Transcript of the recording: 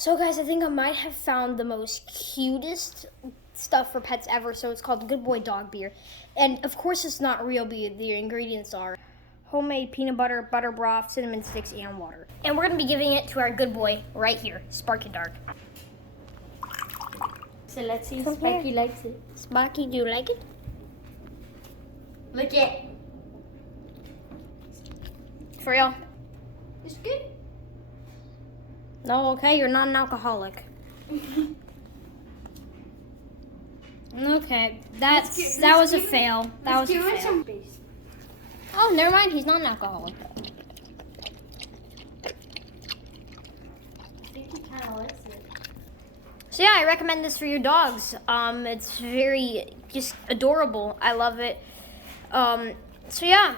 So guys, I think I might have found the most cutest stuff for pets ever. So it's called Good Boy Dog Beer. And of course it's not real beer. The ingredients are homemade peanut butter, butter broth, cinnamon sticks, and water. And we're gonna be giving it to our good boy right here, Sparky Dark. So let's see if Sparky likes it. Sparky, do you like it? Look it. For real? It's good. No, okay, you're not an alcoholic. Okay, that was a fail. That was a fail. Oh, never mind, he's not an alcoholic. I think he kind of likes it. So yeah, I recommend this for your dogs. It's very just adorable. I love it. So yeah.